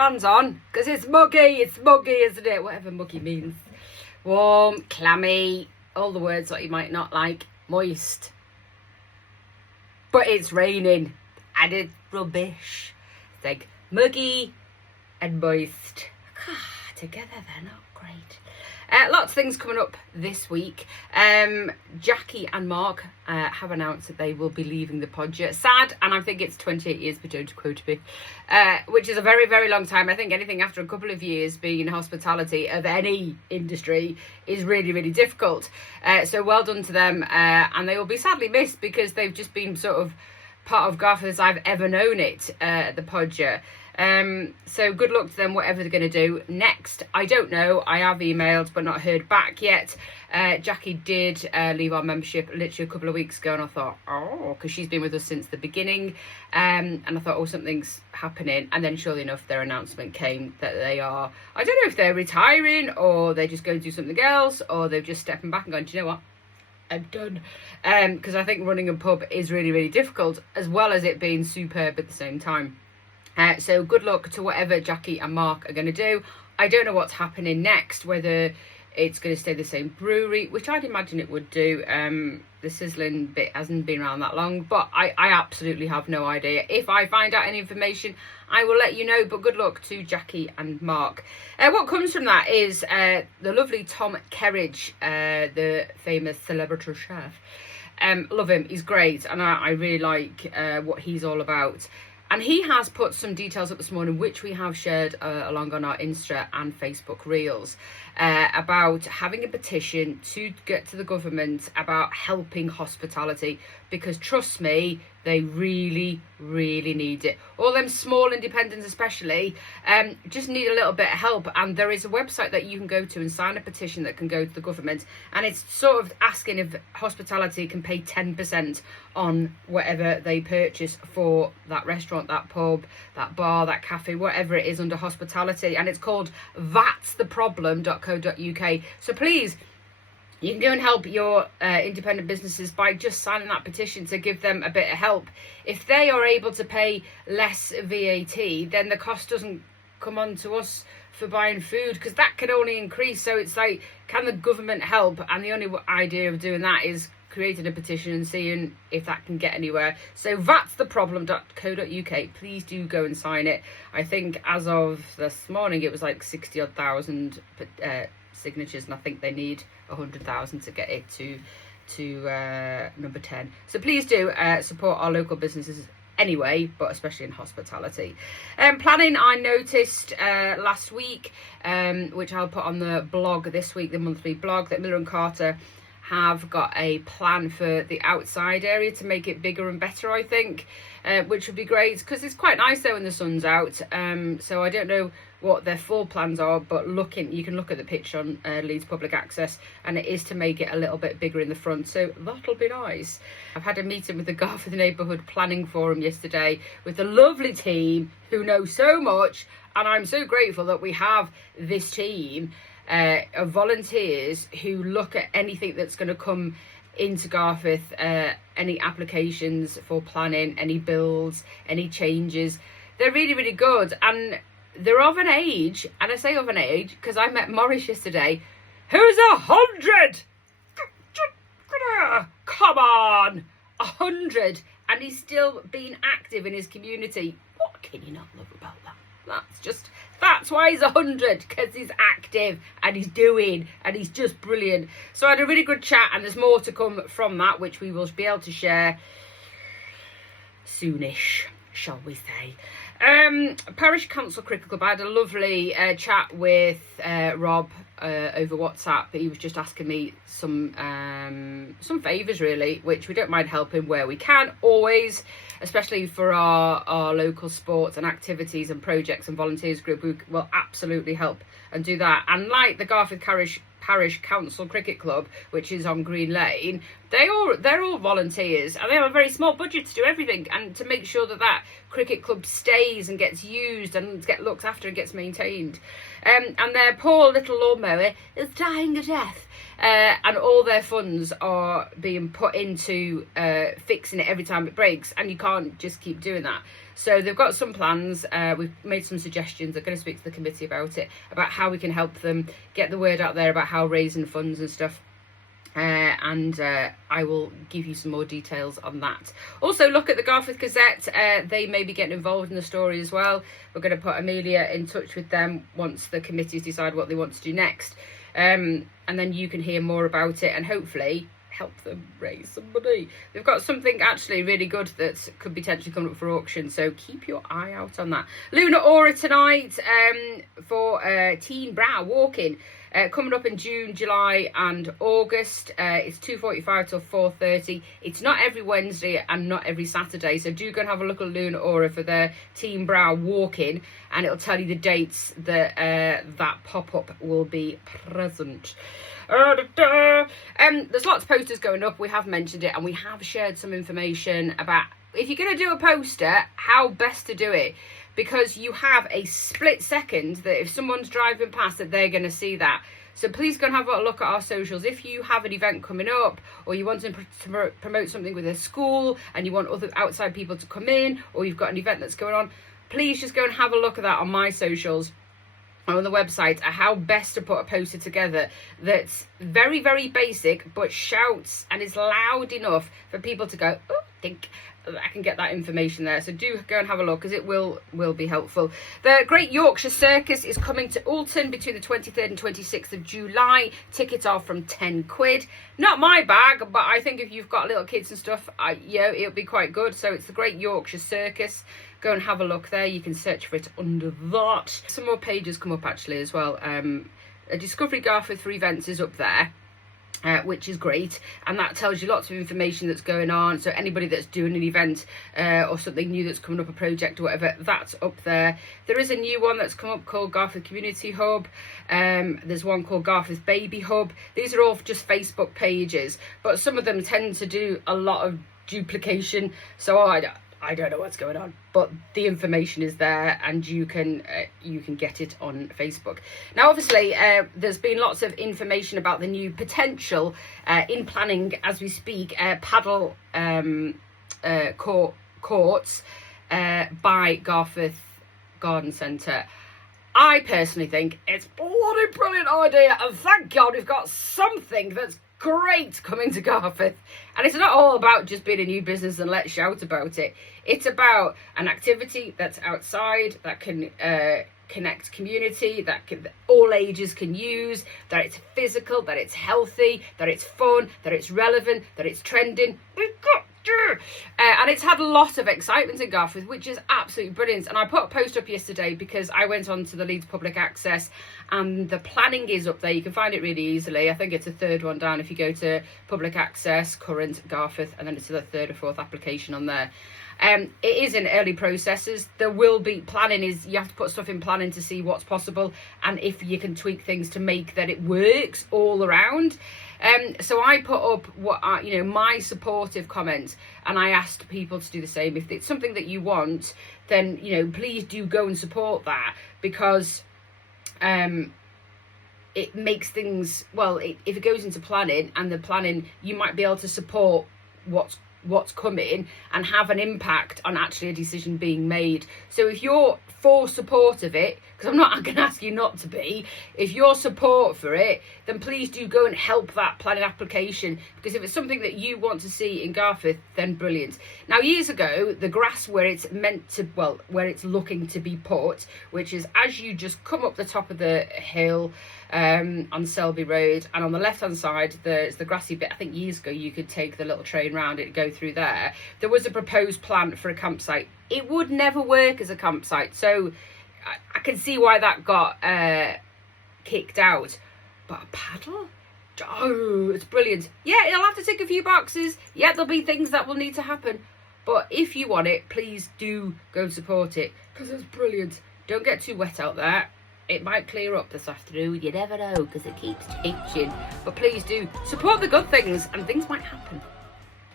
fans on, because it's muggy, isn't it? Whatever muggy means. Warm, clammy, all the words that you might not like. Moist. But it's raining, and it's rubbish. It's like muggy and moist. Together they're not great. Lots of things coming up this week. Jackie and Mark have announced that they will be leaving the Podger. Sad, and I think it's 28 years, but don't quote me. Which is a very, very long time. I think anything after a couple of years being in hospitality of any industry is really, really difficult. So well done to them. And they will be sadly missed because they've just been sort of part of Garforth as I've ever known it, the Podger. So good luck to them, whatever they're going to do next. I don't know. I have emailed but not heard back yet. Jackie did leave our membership literally a couple of weeks ago, and I thought, oh, because she's been with us since the beginning. And I thought, oh, something's happening. And then surely enough, their announcement came that they are, I don't know if they're retiring or they're just going to do something else, or they're just stepping back and going, do you know what? I'm done. Because I think running a pub is really, really difficult, as well as it being superb at the same time. So good luck to whatever Jackie and Mark are going to do. I don't know what's happening next, whether it's going to stay the same brewery, which I'd imagine it would do. The sizzling bit hasn't been around that long, but I absolutely have no idea. If I find out any information, I will let you know, but good luck to Jackie and Mark. What comes from that is the lovely Tom Kerridge, the famous celebrity chef. Love him, he's great, and I really like what he's all about. And he has put some details up this morning, which we have shared along on our Insta and Facebook reels, about having a petition to get to the government about helping hospitality, because trust me, they really, really need it. All them small independents especially just need a little bit of help. And there is a website that you can go to and sign a petition that can go to the government. And it's sort of asking if hospitality can pay 10% on whatever they purchase for that restaurant, that pub, that bar, that cafe, whatever it is under hospitality. And it's called that'stheproblem.co.uk. So please, you can go and help your independent businesses by just signing that petition to give them a bit of help. If they are able to pay less VAT, then the cost doesn't come on to us for buying food, because that can only increase. So it's like, can the government help? And the only idea of doing that is creating a petition and seeing if that can get anywhere. So that'stheproblem.co.uk. Please do go and sign it. I think as of this morning, it was like 60,000 odd signatures, and I think they need 100,000 to get it to number 10. So please do support our local businesses anyway, but especially in hospitality. Planning, I noticed last week, which I'll put on the blog this week, the monthly blog, that Miller and Carter have got a plan for the outside area to make it bigger and better, I think, which would be great, because it's quite nice there when the sun's out. So I don't know what their full plans are, but you can look at the picture on Leeds Public Access, and it is to make it a little bit bigger in the front, so that'll be nice. I've had a meeting with the Garforth Neighbourhood Planning Forum yesterday with a lovely team who know so much, and I'm so grateful that we have this team of volunteers who look at anything that's going to come into Garforth, any applications for planning, any bills, any changes. They're really, really good, and they're of an age, and I say of an age because I met Morris yesterday, who's 100. Come on, 100, and he's still being active in his community. What can you not love about that? That's why he's 100, because he's active and he's doing, and he's just brilliant. So I had a really good chat, and there's more to come from that, which we will be able to share soonish, shall we say. Parish Council Cricket Club. I had a lovely chat with Rob over WhatsApp. He was just asking me some favours, really, which we don't mind helping where we can, always, especially for our local sports and activities and projects and volunteers group. We will absolutely help and do that. And like the Garforth Parish Council Cricket Club, which is on Green Lane, they're all volunteers, and they have a very small budget to do everything and to make sure that cricket club stays and gets used and gets looked after and gets maintained. And their poor little lawnmower is dying a death. and all their funds are being put into fixing it every time it breaks, and you can't just keep doing that. So they've got some plans. We've made some suggestions. I'm going to speak to the committee about it, about how we can help them get the word out there about how raising funds and stuff. And I will give you some more details on that. Also, look at the Garforth Gazette. They may be getting involved in the story as well. We're going to put Amelia in touch with them once the committees decide what they want to do next. And then you can hear more about it and hopefully help them raise some money. They've got something actually really good that could potentially come up for auction, so keep your eye out on that. Lunar Aura tonight for Teen Brow Walking. Coming up in June, July and August. It's 2:45 till 4:30. It's not every Wednesday and not every Saturday, so do go and have a look at Lunar Aura for their Teen Brow Walking, and it'll tell you the dates that that pop-up will be present. There's lots of posters going up. We have mentioned it, and we have shared some information about if you're going to do a poster, how best to do it. Because you have a split second that if someone's driving past that they're going to see that. So please go and have a look at our socials. If you have an event coming up, or you want to promote something with a school and you want other outside people to come in, or you've got an event that's going on, please just go and have a look at that on my socials, on the website, how best to put a poster together that's very, very basic, but shouts and is loud enough for people to go, oh, I think I can get that information there. So do go and have a look, because it will be helpful. The Great Yorkshire Circus is coming to Alton between the 23rd and 26th of July. Tickets are from £10. Not my bag, but I think if you've got little kids and stuff, yeah, it'll be quite good. So it's the Great Yorkshire Circus. Go and have a look there. You can search for it under that. Some more pages come up actually as well. A Discovery Garforth for events is up there. Which is great, and that tells you lots of information that's going on. So anybody that's doing an event or something new that's coming up, a project or whatever, that's up there. There is a new one that's come up called Garforth Community Hub. There's one called Garforth Baby Hub. These are all just Facebook pages, but some of them tend to do a lot of duplication, so I don't know what's going on, but the information is there, and you can get it on Facebook. Now, obviously, there's been lots of information about the new potential in planning as we speak, paddle courts by Garforth Garden Centre. I personally think it's a bloody brilliant idea, and thank God we've got something that's great coming to Garforth. And it's not all about just being a new business and let's shout about it. It's about an activity that's outside, that can connect community, that all ages can use, that it's physical, that it's healthy, that it's fun, that it's relevant, that it's trending. And it's had a lot of excitement in Garforth, which is absolutely brilliant. And I put a post up yesterday because I went on to the Leeds Public Access, and the planning is up there. You can find it really easily. I think it's the third one down if you go to Public Access, Current, Garforth, and then it's the third or fourth application on there. It is in early processes. There will be planning, is you have to put stuff in planning to see what's possible and if you can tweak things to make that it works all around. So I put up what are, my supportive comments, and I asked people to do the same. If it's something that you want, then please do go and support that, because it makes things if it goes into planning, and the planning, you might be able to support what's coming and have an impact on actually a decision being made. So if you're for support of it, because I'm not going to ask you not to be, if you're support for it, then please do go and help that planning application, because if it's something that you want to see in Garforth, then brilliant. Now, years ago, the grass where it's where it's looking to be put, which is as you just come up the top of the hill on Selby Road, and on the left hand side there's the grassy bit. I think years ago you could take the little train round it, go through there. There was a proposed plan for a campsite. It would never work as a campsite, so I can see why that got kicked out. But a paddle? Oh, it's brilliant. Yeah, it'll have to tick a few boxes. Yeah, there'll be things that will need to happen, but if you want it, please do go and support it, because it's brilliant. Don't get too wet out there. It might clear up this afternoon, you never know, because it keeps changing. But please do support the good things, and things might happen.